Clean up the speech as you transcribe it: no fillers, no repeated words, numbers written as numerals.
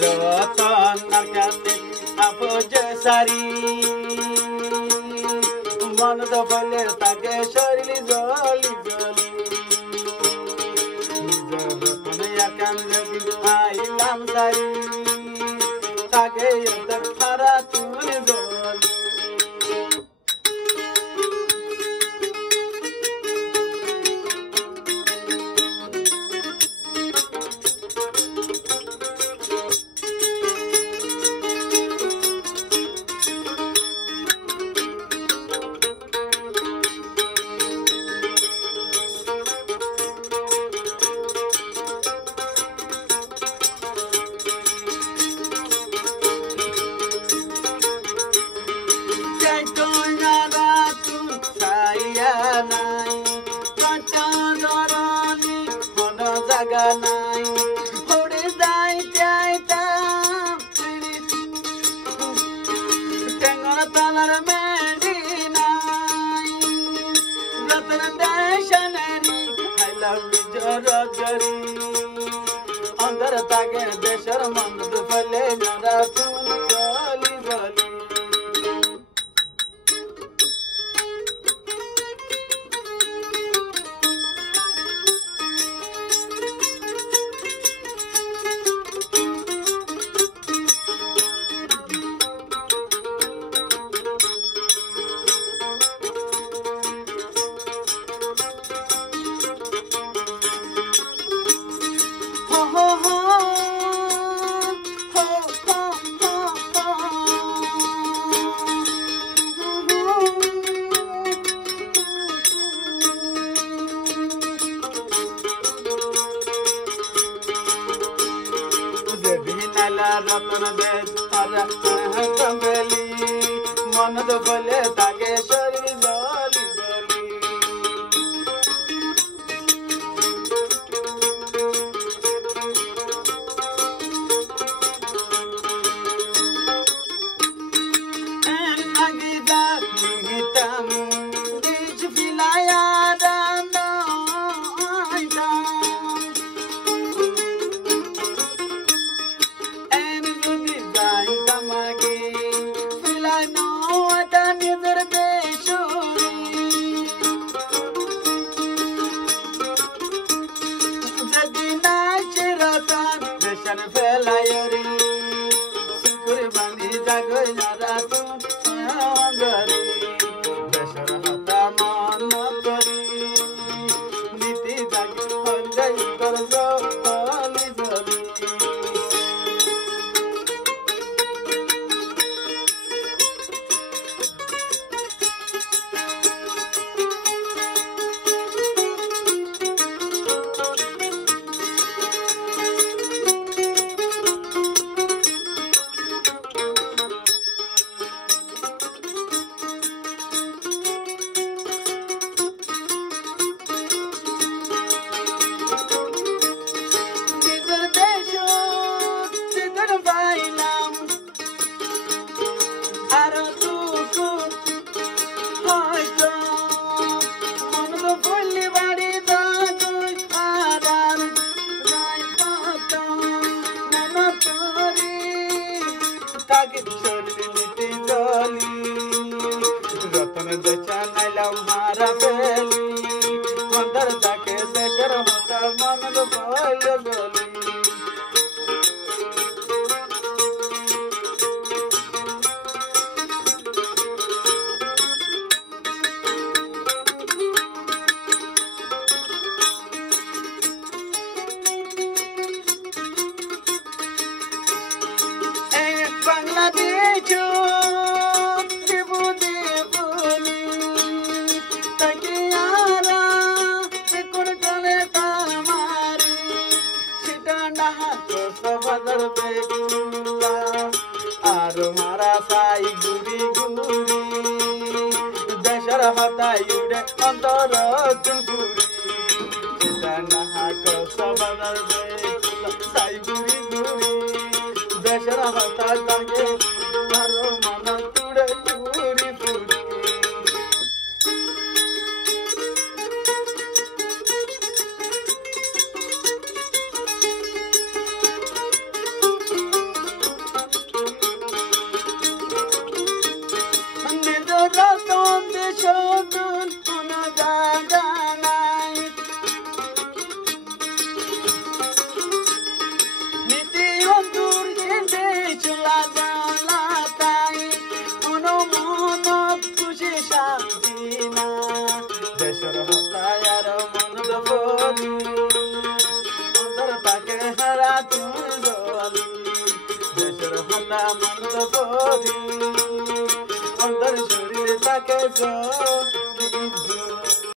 रतन नरकाने आफोज सारी मन दफले ताके शरीर जली जली निज याकान जदि आइलाम सारी ताके यंतर थारा तुन जली अंदर तागे देशर मन दुफले मेरा तुम जली जली रतन दे तारा कमली मन दफले तागे शरीर जली जली नगीदा निहितम बीच फिलाया Felayori, Sikuri Bandi Jagoy Naratu, Angari, Dasharahata Manakari, Niti Jagi Honjay Korzo, Holi Joli. रतन दशा नैला मारा बेली मंदर जाके देशर होता मन बोल बोली बांग्लादेश हतायुडे अंतर चुलपुरी सबदर साई गुरी गुरी दशरा हता लागे मारो मन तुड़े पूरी पूरी তুমি জলি দেশের হতা মন্দ করি অন্তর শরীর তাকে